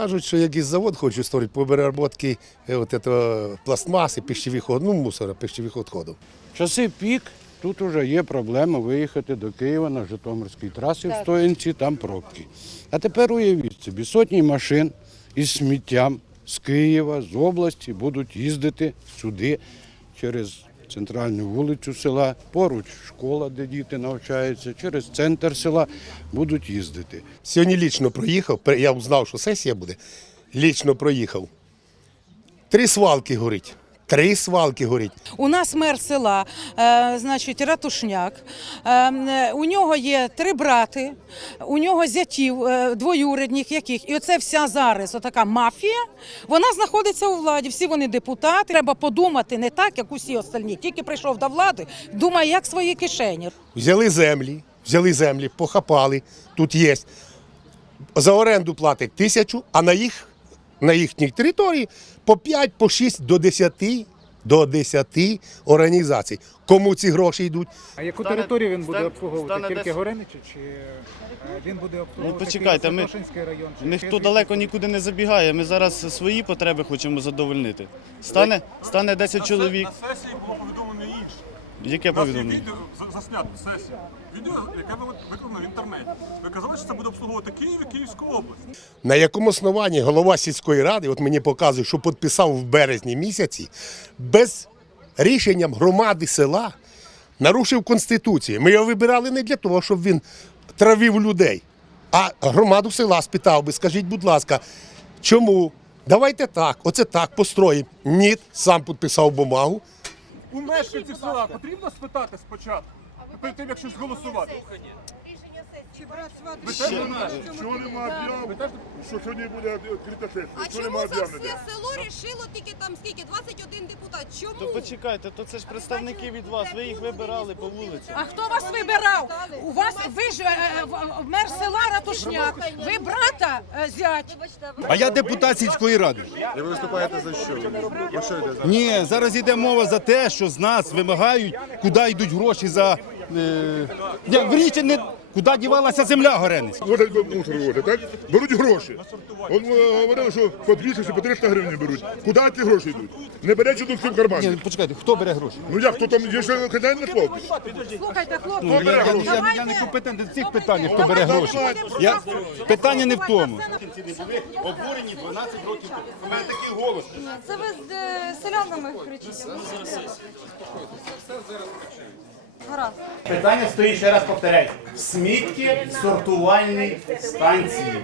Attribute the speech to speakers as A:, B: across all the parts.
A: кажуть, що якийсь завод хочуть створити по переработці е, от этого пластмаси, пищевих, ну, мусора, пищевих відходів.
B: Часи пік, тут вже є проблема виїхати до Києва на Житомирській трасі в Стоянці, там пробки. А тепер уявіть собі, сотні машин із сміттям з Києва, з області будуть їздити сюди через центральну вулицю села, поруч школа, де діти навчаються, через центр села будуть їздити.
A: Сьогодні лічно проїхав, я узнав, що сесія буде, лічно проїхав. Три свалки горить. Три свалки горить.
C: У нас мер села, е, значить, Ратушняк. Е, е, у нього є три брати, у нього зятів, двоюрідних яких. І оце вся зараз отака мафія, вона знаходиться у владі. Всі вони депутати. Треба подумати не так, як усі остальні. Тільки прийшов до влади, думає, як свої кишені.
A: Взяли землі, взяли землі, похапали, тут є. За оренду платять тисячу, а на їх на їхній території по 5, по 6 до 10, до 10 організацій. Кому ці гроші йдуть?
D: А яку
E: Стане-
D: територію він буде
E: стане-
D: обслуговувати?
E: стане
D: Тільки
E: десь-
D: Гореничі чи е, він буде обслуговувати
E: Ну, почекайте, ми-
D: Києво-Святошинський район? чи
E: Ніхто
D: ще
E: далеко нікуди не забігає. Ми зараз свої потреби хочемо задовольнити. Стане, стане 10 чоловік.
F: На сесії.
E: Яке
F: нас є
E: повідомлення?
F: відео за- заснято сесія. Відео, яке ви виконано в інтернеті. Ви казали, що це буде обслуговувати Київ і Київську область.
A: На якому основанні голова сільської ради, от мені показує, що підписав в березні місяці, без рішенням громади села нарушив Конституцію. Ми його вибирали не для того, щоб він травив людей, а громаду села спитав би, скажіть, будь ласка, чому? Давайте так, оце так построїмо. Ні, сам підписав бумагу.
F: У мешканців села потрібно спитати спочатку, перед тим, якщо щось
G: Чого нема об'яв, що сьогодні буде відкрита сесія?
H: А чому за все село рішило тільки там скільки? 21 депутат. Чому?
E: То почекайте, то це ж представники від вас. Ви їх вибирали по вулиці.
C: А хто вас вибирав? У вас ви ж е, е, в- мер села Ратушняк. Ви брата е, зять.
I: А я депутат сільської ради.
G: І ви виступаєте за що?
I: Ні, зараз йде мова за те, що з нас вимагають, куди йдуть гроші за. Я, вірніше, не куди дівалася земля Горенець.
G: Возять мусор вивозять, так? Беруть гроші. От е, говорили, що по 200 чи по 300 гривень беруть. Куди ці гроші йдуть? Не берете тут в карман.
I: Ні, почекайте, хто бере гроші?
G: Ну як, хто там, є ще хазяїн на хлопці?
C: Слухайте, хлопці,
I: Ну, я, я, я, я, я не компетентний в цих питаннях, хто бере гроші. Я, питання не в тому.
E: Обурені 12 років. У мене такий голос.
H: Це ви з е, селянами кричите. Гаразд.
J: Питання стоїть ще раз повторяю. Смітті сортувальні станції.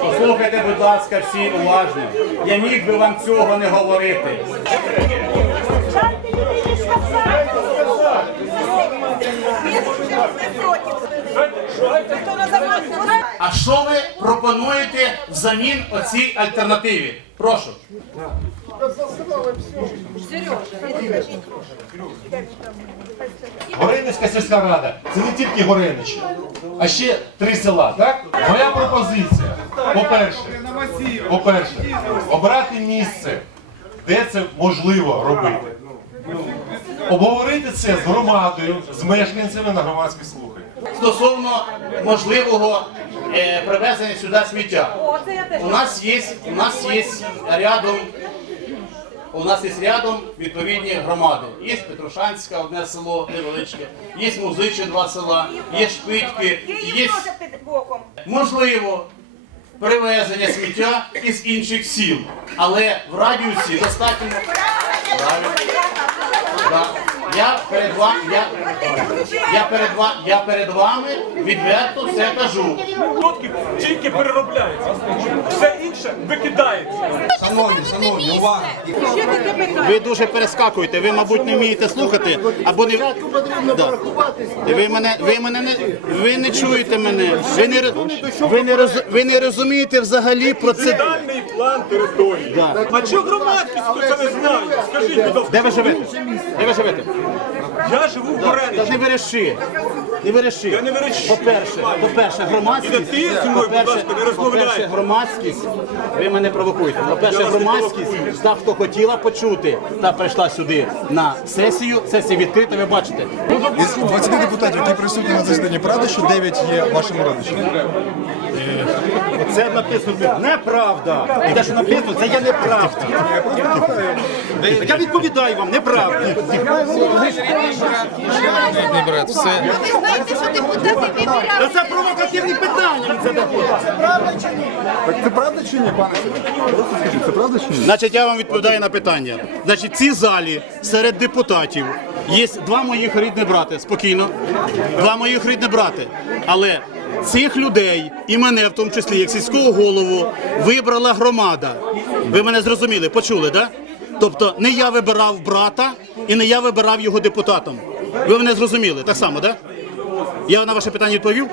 J: Послухайте, будь ласка, всі уважно. Я міг би вам цього не говорити. А що ви пропонуєте взамін оцій альтернативі? Прошу.
K: Горинницька сільська рада це не тільки Гориничі, а ще три села. Так? Моя пропозиція. По-перше, по-перше, обрати місце, де це можливо робити. Обговорити це з громадою, з мешканцями на громадських слухах.
J: стосовно можливого е, привезення сюди сміття. У нас є, у нас є рядом. У нас є рядом відповідні громади. Є Петрушанська, одне село невеличке, є Музичі, два села, є шпитки, є можливо перевезення сміття із інших сіл, але в радіусі достатньо. Правильно. Я перед вами, я, я перед вами, я перед вами відверто все кажу.
F: Відсотків тільки переробляється. Все інше викидається.
E: Шановні, шановні, увага.
J: Ви дуже перескакуєте, ви, мабуть, не вмієте слухати, або не да. ви мене, ви мене не ви не чуєте мене. Ви не ви не роз, ви не розумієте взагалі про це.
F: Детальний план території.
J: Да.
F: А чого громадськість хто це не знає? Скажіть, будь ласка.
J: Де ви живете? Де ви живете?
F: Я живу в
J: Та не виріши. Не виріши.
F: Я не вирішую.
J: По-перше, по-перше, громадськість.
F: Ти зі мною, будь
J: по-перше-
F: ласка, не розмовляй.
J: По-перше, громадськість. Ви мене провокуєте. По-перше, громадськість, та, хто хотіла почути, та прийшла сюди на сесію. Сесія відкрита, ви бачите.
I: Із 20 депутатів, які присутні на засіданні, правда, що 9 є вашими родичами? Це написано неправда. І те, що написано, це є неправда. Я відповідаю вам, неправда.
H: Ви знаєте, що депутати.
I: Та це провокативні питання. Це він задає.
D: Це правда чи ні, пане? Просто скажіть, це правда чи ні?
J: Значить, я вам відповідаю на питання. Значить, в цій залі серед депутатів є два моїх рідних брати. Спокійно. Два моїх рідних брати. Але цих людей і мене, в тому числі, як сільського голову, вибрала громада. Ви мене зрозуміли, почули, так? Да? Тобто не я вибирав брата і не я вибирав його депутатом. Ви мене зрозуміли, так само, так? Да? Я на ваше питання відповів?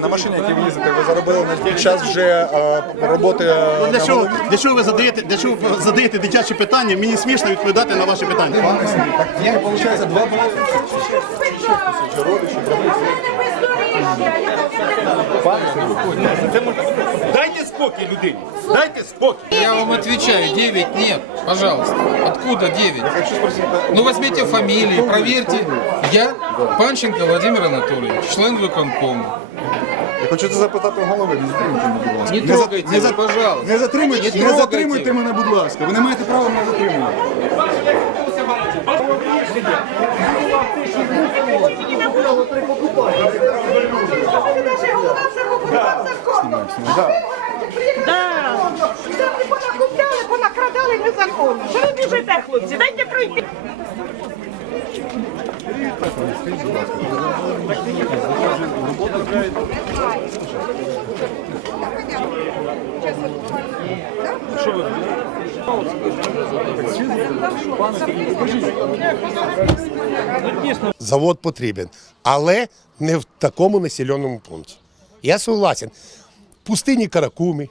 D: На машині, які ви їздите, ви заробили на час вже е, роботи.
J: Ну, для чого, для чого ви задаєте, для чого ви задаєте дитячі питання? Мені смішно відповідати на ваші питання.
D: Є, виходить, два
I: Дайте спокій людині. Дайте спокій.
L: Я вам отвечаю, 9 нет, пожалуйста. Откуда 9? Ну возьмите фамилии, проверьте. Я Панченко Владимир Анатольевич, член виконкому.
D: Я хочу це запитати голови, не затримуйте мене, будь ласка.
L: Не трогайте,
D: не за-
L: пожалуйста.
D: Не затримуйте,
L: Не
D: не,
L: трогайте.
D: затримуйте мене, будь ласка. Ви не маєте права мене затримувати.
H: Понакупляли, понакрадали незаконно. Що ви біжите, хлопці? Дайте пройти.
A: Завод потрібен, але не в такому населеному пункті. Я согласен. Пустині Каракумі,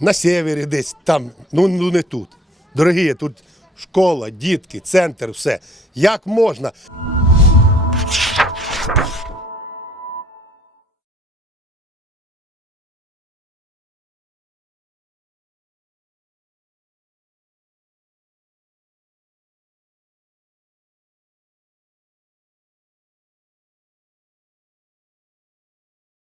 A: на севері десь там, ну, ну не тут. Дорогі, тут школа, дітки, центр, все. Як можна?